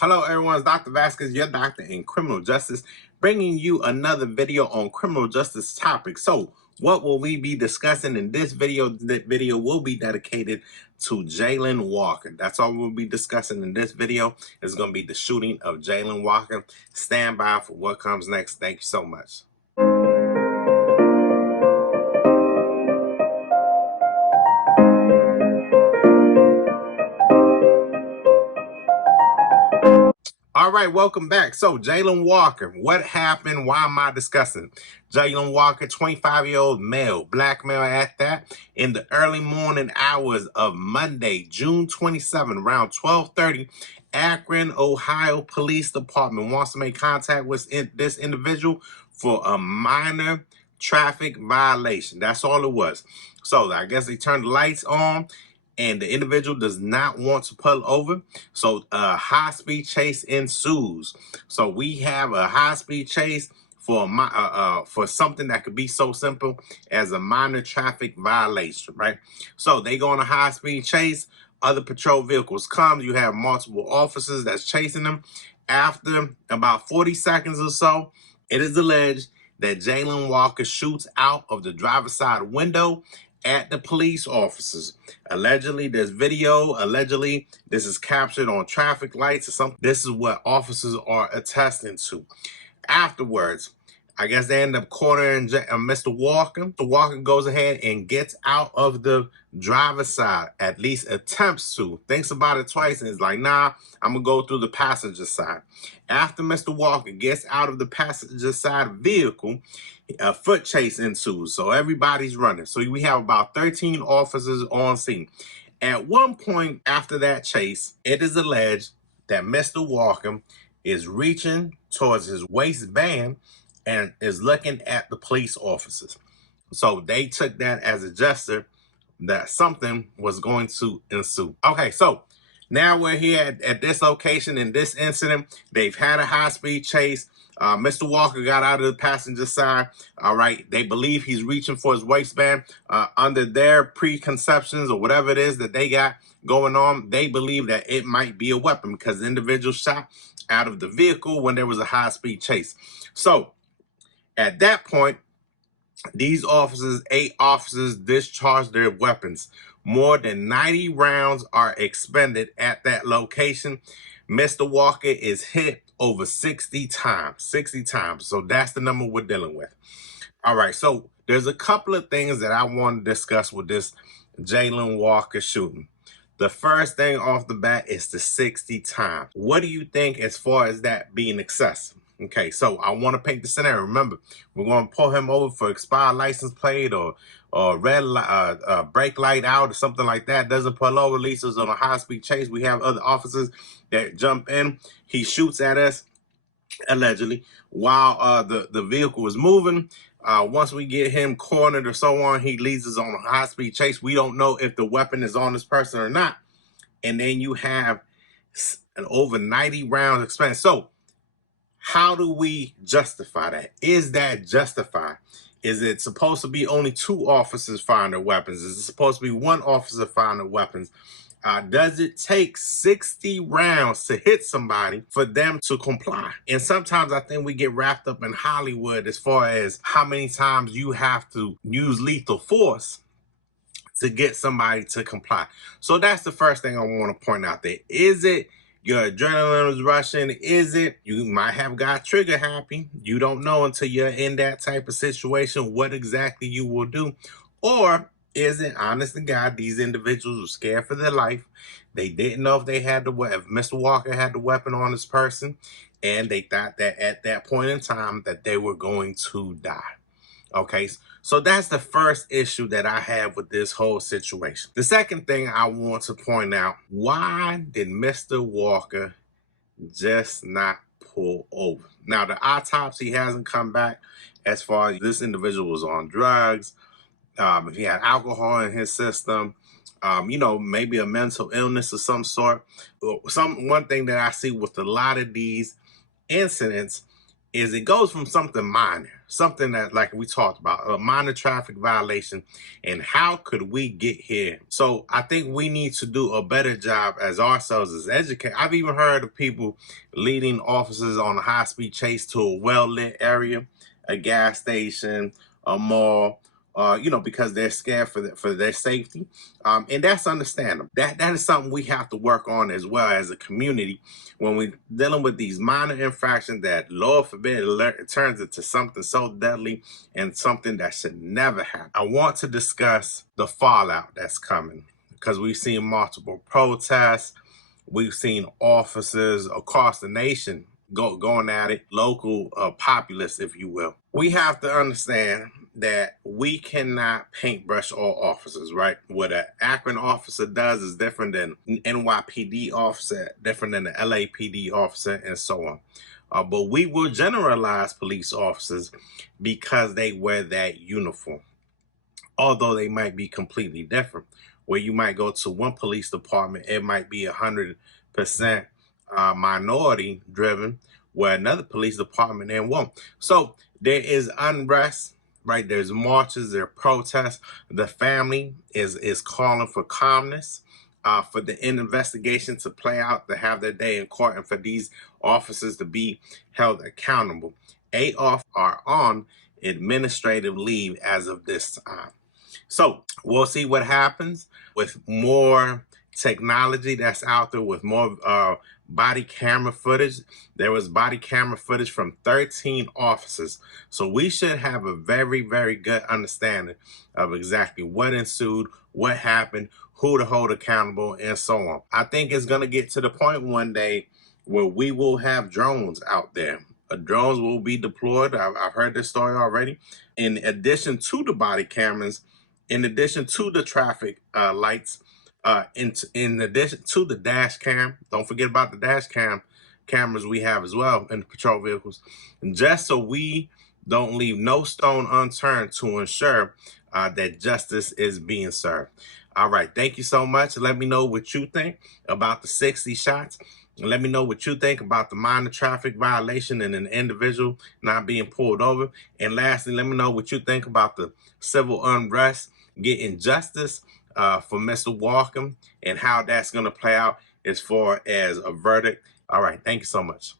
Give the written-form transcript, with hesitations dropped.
Hello everyone, it's Dr. Vasquez, your doctor in criminal justice, bringing you another video on criminal justice topics. So what will we be discussing in this video? That video will be dedicated to Jayland Walker. That's all we'll be discussing in this video. It's going to be the shooting of Jayland Walker. Stand by for what comes next. Thank you so much. All right, welcome back. So Jayland Walker, what happened? Why am I discussing Jayland Walker, 25-year-old male, black male at that, in the early morning hours of Monday, June 27, around 12:30, Akron, Ohio Police Department wants to make contact with this individual for a minor traffic violation. That's all it was. So I guess they turned the lights on, and the individual does not want to pull over. So a high-speed chase ensues. So we have a high-speed chase for something that could be so simple as a minor traffic violation, right? So they go on a high-speed chase. Other patrol vehicles come. You have multiple officers that's chasing them. After about 40 seconds or so, it is alleged that Jayland Walker shoots out of the driver's side window at the police officers. Allegedly, there's video. Allegedly, this is captured on traffic lights or something. This is what officers are attesting to. Afterwards, I guess they end up cornering Mr. Walker. Mr. Walker goes ahead and gets out of the driver's side, at least attempts to. Thinks about it twice and is like, nah, I'm going to go through the passenger side. After Mr. Walker gets out of the passenger side vehicle, a foot chase ensues. So everybody's running. So we have about 13 officers on scene. At one point after that chase, it is alleged that Mr. Walker is reaching towards his waistband and is looking at the police officers. So they took that as a gesture that something was going to ensue. Okay, so now we're here at this location in this incident. They've had a high-speed chase. Mr. Walker got out of the passenger side. All right, they believe he's reaching for his waistband. Under their preconceptions or whatever it is that they got going on, they believe that it might be a weapon because the individual shot out of the vehicle when there was a high-speed chase. So at that point, these officers, 8 officers, discharged their weapons. More than 90 rounds are expended at that location. Mr. Walker is hit over 60 times. 60 times. So that's the number we're dealing with. All right. So there's a couple of things that I want to discuss with this Jayland Walker shooting. The first thing off the bat is the 60 times. What do you think as far as that being excessive? Okay, so I want to paint the scenario. Remember, we're going to pull him over for expired license plate or red brake light out or something like that. Doesn't pull over, leases on a high-speed chase. We have other officers that jump in. He shoots at us, allegedly, while the vehicle is moving. Once we get him cornered or so on, he leads us on a high-speed chase. We don't know if the weapon is on this person or not. And then you have an over 90 rounds expended. So how do we justify that? Is that justified? Is it supposed to be only 2 officers firing their weapons? Is it supposed to be 1 officer firing their weapons? Does it take 60 rounds to hit somebody for them to comply? And sometimes I think we get wrapped up in Hollywood as far as how many times you have to use lethal force to get somebody to comply. So that's the first thing I want to point out there. Is it your adrenaline is rushing? Is it you might have got trigger happy? You don't know until you're in that type of situation what exactly you will do. Or is it, honest to God, these individuals were scared for their life. They didn't know if they had the weapon, if Mr. Walker had the weapon on this person, and they thought that at that point in time that they were going to die. Okay, so that's the first issue that I have with this whole situation. The second thing I want to point out, why did Mr. Walker just not pull over? Now, the autopsy hasn't come back as far as this individual was on drugs, if he had alcohol in his system, you know, maybe a mental illness of some sort. One thing that I see with a lot of these incidents is it goes from something minor, something that, like we talked about, a minor traffic violation, and how could we get here? So I think we need to do a better job as ourselves as educators. I've even heard of people leading officers on a high-speed chase to a well-lit area, a gas station, a mall, because they're scared for their safety, and that's understandable. That is something we have to work on as well as a community when we're dealing with these minor infractions that, Lord forbid, it turns into something so deadly and something that should never happen. I want to discuss the fallout that's coming because we've seen multiple protests. We've seen officers across the nation going at it, local populace, if you will. We have to understand that we cannot paintbrush all officers, right? What an Akron officer does is different than an NYPD officer, different than the LAPD officer, and so on. But we will generalize police officers because they wear that uniform, although they might be completely different. Where you might go to one police department, it might be 100% minority driven, where another police department then won't. So there is unrest, right? There's marches, there are protests. The family is calling for calmness, for the investigation to play out, to have their day in court, and for these officers to be held accountable. 8 are on administrative leave as of this time. So we'll see what happens with more technology that's out there, with more body camera footage. There was body camera footage from 13 officers. So we should have a very, very good understanding of exactly what ensued, what happened, who to hold accountable, and so on. I think it's going to get to the point one day where we will have drones out there. Drones will be deployed. I've heard this story already. In addition to the body cameras, in addition to the traffic lights, in addition to the dash cam, don't forget about the dash cameras we have as well in the patrol vehicles, and just so we don't leave no stone unturned to ensure that justice is being served. All right, thank you so much. Let me know what you think about the 60 shots. And let me know what you think about the minor traffic violation and an individual not being pulled over. And lastly, let me know what you think about the civil unrest, getting justice for Mr. Walker, and how that's going to play out as far as a verdict. All right, thank you so much.